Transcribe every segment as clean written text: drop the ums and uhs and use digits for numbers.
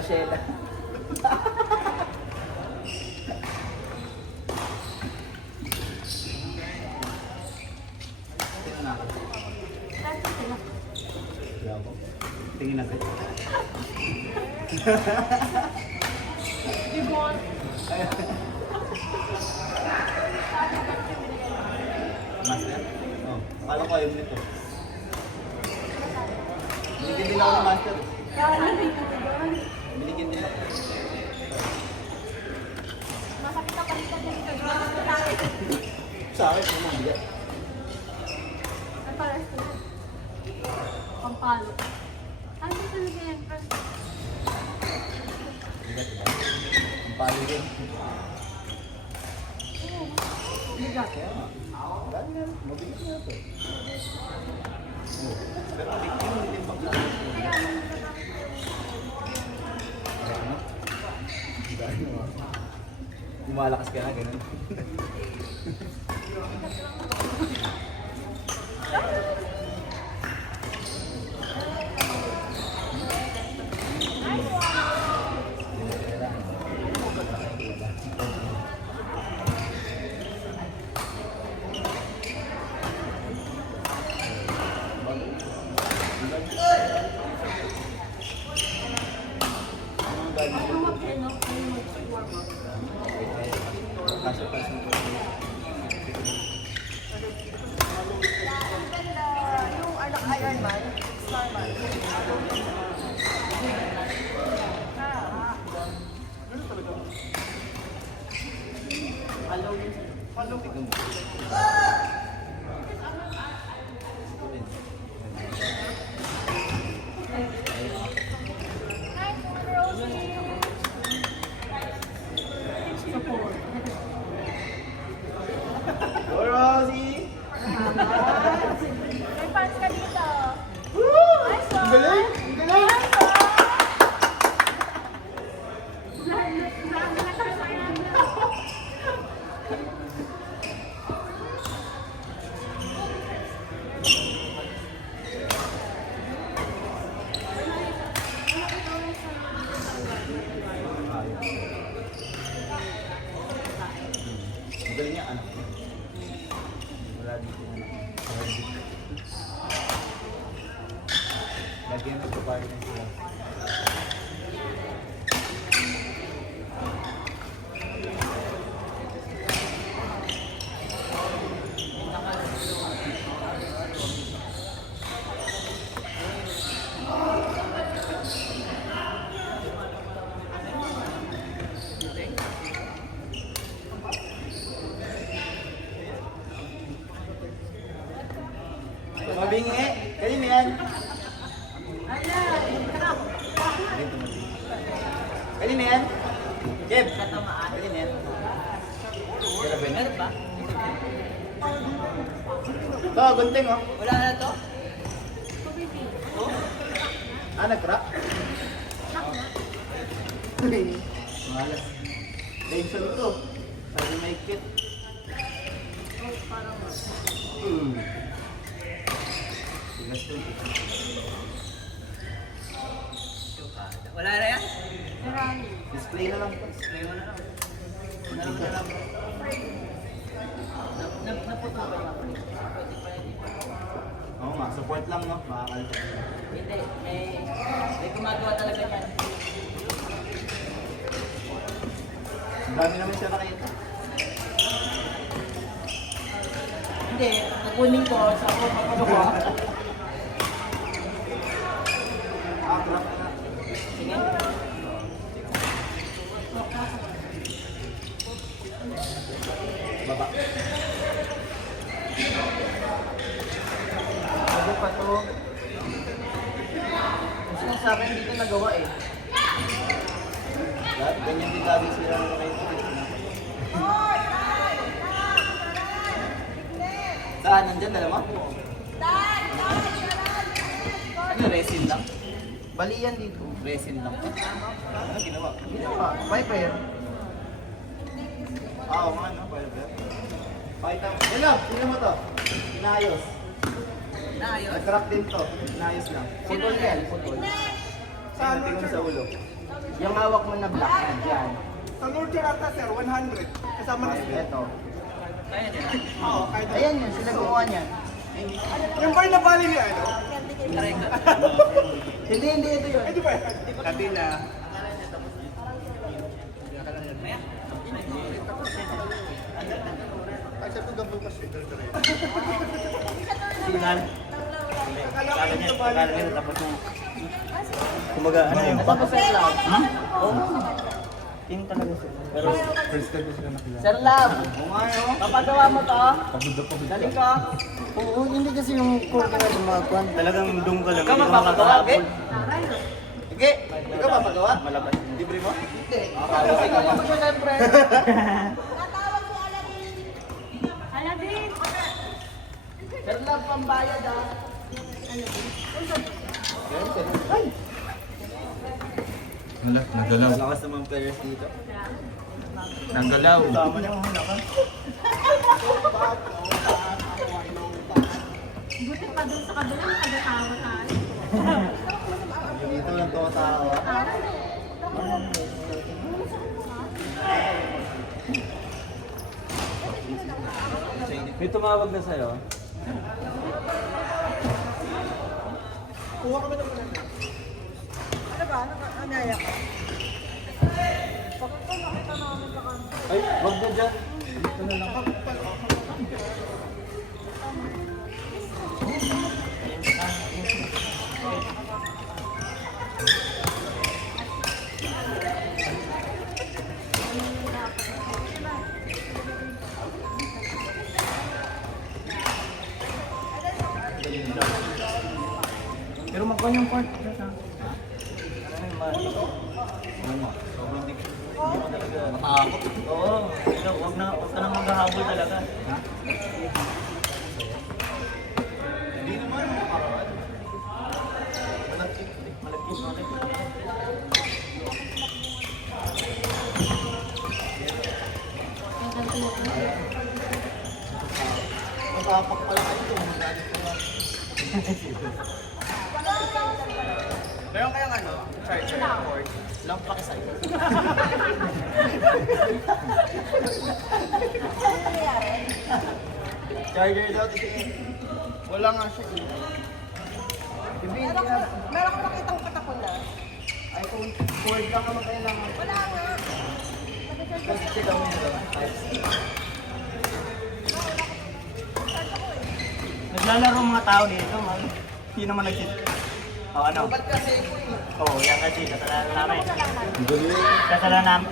Graciela. Tingnan natin. Tingin natin. Master? Oh, akala ko ayaw nito. Binigyan din ako ng master. Binigyan din ako. Masakit ang palitan din ito. Sa akin, ano ang bigat? Ang pares ko na. Pampalo. Ano ito na yan? Bigat, diba? Ang palo din. Oo. Bigat. Kaya nga. Dami na, mabigat na ito. Oh, pero mabigat yung timbang na. Kaya ano na Ano? Dahil mo. Lumalakas ka na, ganun. yung anak Iron Man, Starman. Tignan mo. Go, Rosie! May fans ka dito. Nice one! Ang galing! Ang galing! Nice one! Ang galing niya, anak niya. Wala dito na. Lagyan ng babae na sila. Mabingi! Kanina yan! Kanina yan? Jeb! Kanina yan? Kaya ba yun? ba? Ito, gunting oh. Wala na to? Ah, nag-crack? Malas. Tension to. Sabi may kit. Tigas to. Wala na yan? Marami. Display na lang. Display mo na lang. Ano na lang? Naputo ba yung pwede pa yan? Oo nga, support lang no. Makakalito. Hindi, may gumagawa talaga yan. Ang dami naman siya nakita. Hindi, nakunin ko sa ako papagawa. Ah, crack na. Sige. Baba. Bago pa to. Gusto sa akin dito nagawa eh. Lahat, ganyan din lagi sila ng kahit Saan? Nandyan, dala mo? Ano, resin lang? Bali yan dito. Resin lang. Ano ginawa? Ginawa, viper. Ah, oo nga, no? Fiber. Pakita mo. Yan lang, tingnan mo to. Inayos. Naayos. Nag-crack din to. Inayos lang. Putol yan, putol. Saan? Tingnan mo sa ulo. Yung hawak mo na black na dyan. Sa Lord Jarata, sir, 100. Kasama na sila. Ito. Oo, kahit Ayan yun, sila gumawa niyan. yung bar na bali niya, ano? Hindi, ito yun. Eh, di ba? Kabila. Ay, sabi ko gambo kasi. Sinan. Akala ko yung bali Akala niya. nila tapos na. Kumbaga, ano yun? Tapos Sir Love. Oo. Team talaga sila. Pero, First time ko sila nakilala. Sir Love. Papagawa mo to? Pagod ko. Galing ka. oo, hindi kasi yung core na yung mga kwan. Talagang doon ka lang. Ikaw Hindi ka magpapagawa, makakahabol. Sige, ikaw papagawa? Malabas. Libre mo? Hindi. Ikaw mo siya, siyempre. Sir Love, pambayad ah. Wala, nagalaw. Lakas naman players dito. Nagalaw. Tama niya ang lakas. Buti pa dun sa kabila, nakagatawa tayo. Dito lang tawa-tawa. May tumawag na sa'yo. Kuha kami ng mga. Ano ba? Anaya ka? Bakit ko nakita namin sa kanto? Ay, wag na dyan. Dito na lang. Pero magkano yung part? Oo, wag ka nang maghahabol talaga. Hindi naman. Matapak pala kayo ito. Meron kayang ano? Charger cord? Lang pa kasi. Charger daw, titiin. Wala nga siya. Meron ko nakitang katakon na. Ay, kung cord lang naman kailangan. Wala nga. Kasi sila mo yun. Naglalaro ang mga tao dito, man. Hindi naman nagsit. Oh, ano? Ba't kasi ko Oo, yan kasi. Kasalanan namin. Galing. Kasalanan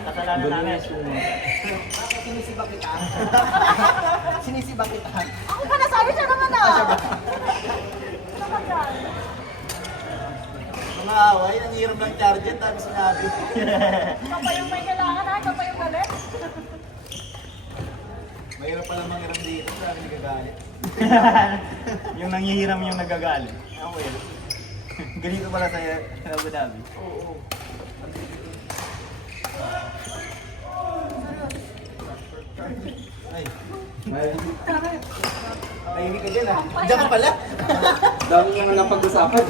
namin. Sinisiba kita. Sinisiba kita. Ako pa nasabi siya naman ah. Naman yan. Mga away, nangiram ng charger, tapos sinabi. Ikaw pa yung may kailangan ha? Ikaw pa yung galit? Mahirap pala mangiram dito, sabi ni Gagalit. Yung nanghihiram yung nagagalit. Ako yun. Ganito pala sa Abu Dhabi. Ay, tahimik ka dyan ah. Diyan ka pala. Dami naman lang pag-usapan.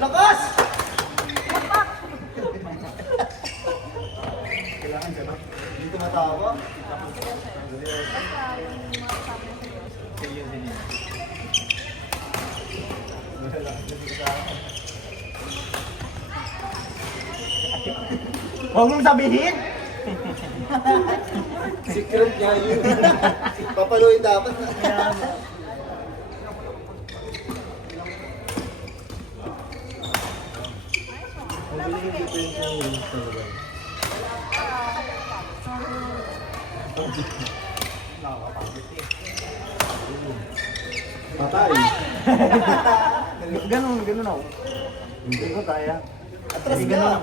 Lakas! Kailangan ka ba? Hindi tumatawa. Huwag mong sabihin! Secret niya yun. Papaluin dapat. Patay. Ganun ako. Hindi ko kaya. Atras Hindi ka. ganun.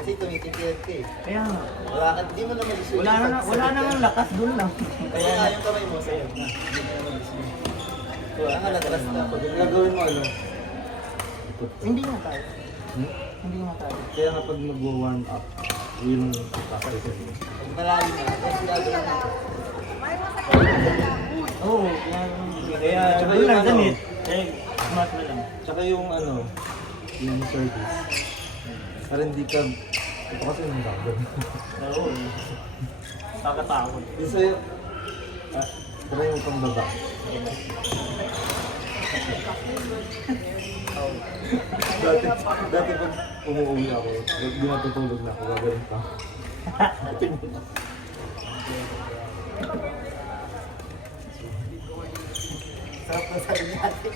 Kasi tumitikit ka eh. Kaya nga. Wala ka, di mo naman isulit. Wala namang lakas dun lang. Kaya nga yung kamay mo sa'yo. Hindi mo naman isulit. Ang alatras na. Pag gagawin mo ano? Hindi nga tayo. Hmm? Hindi nga tayo. Kaya nga pag mag-warm up, yun ang kakaisa mo. Pag malalim na, kasi gagawin mo. May masakit na lang. Oo, kaya Tsaka doon yung lang sa ano, net. Eh, smart na lang. Tsaka yung ano, yung service. Para hindi ka, ito kasi yung gagawin. Oo. Kakatakot. Yung sa'yo, try mo pang baba. dati pag umuwi ako, di natutulog na ako, gagawin pa. Sarap na sa inyo natin.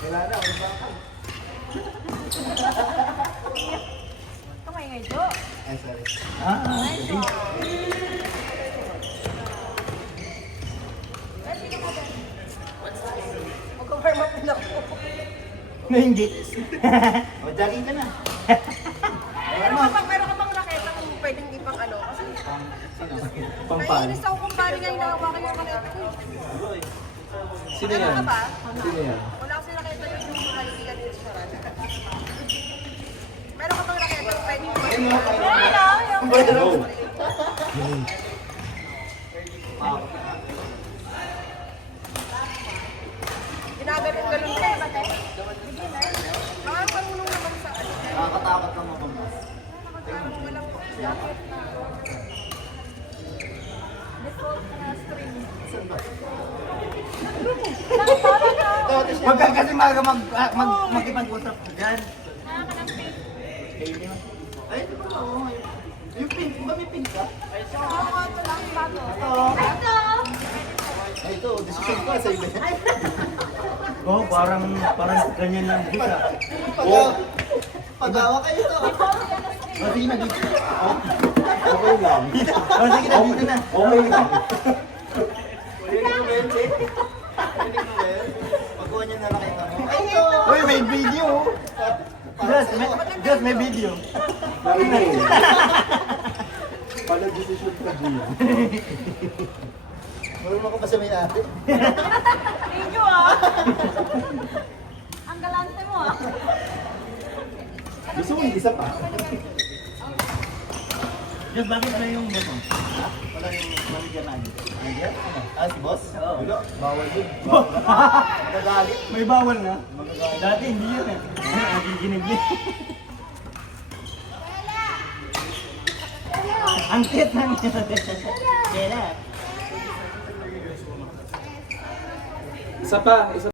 Wala na, wala pa. Kamay nga ito. Ay, sorry. Ah, Mag-warm up din ako. na hindi. O, jogging ka na. Meron ka bang raketa kung pwedeng ipang ano? Kasi Pangpan. naiinis ako kung paano nga hinahawakan yung raketa ko. Sino Meron yan? ka ba? Sino yan? Wala kasi raketa yun yung mga kaibigan ni Sharon. Meron ka bang raketa kung pwedeng ipang? No. Ginaganon-ganon ka ba tayo? Mga marunong naman sa ano. Nakakatakot kang mapampas. Parang walang sakit na. Huwag ka kasi makipag-usap ka dyan. Ay, di ba? Oo. Yung pink, ba may pink ka? Ay, ito, decision ko sa iyo. Oo, parang ganyan lang bisa. Pag-awa kayo to. O, sige na dito. Okay lang. O, sige na dito na. Okay lang. Pwede ko ba yun, Che? Pwede ko ba yun? Pagkuha niya na nakita mo. Ay, ito! Uy, may video. Just may video. Pala decision ka, Gia. Marunong ako pa sa may ate. Video ah. Ang galante mo ah. Gusto mo yung isa pa? Just bakit na yung ano? Wala yung manager na dito. Manager? Ah, si boss? Oo. Wala, bawal yun. Nagalit. May bawal na. Dati hindi yun eh. Nagiginig niya. Ang cute na niya. Kaya Isa pa, isa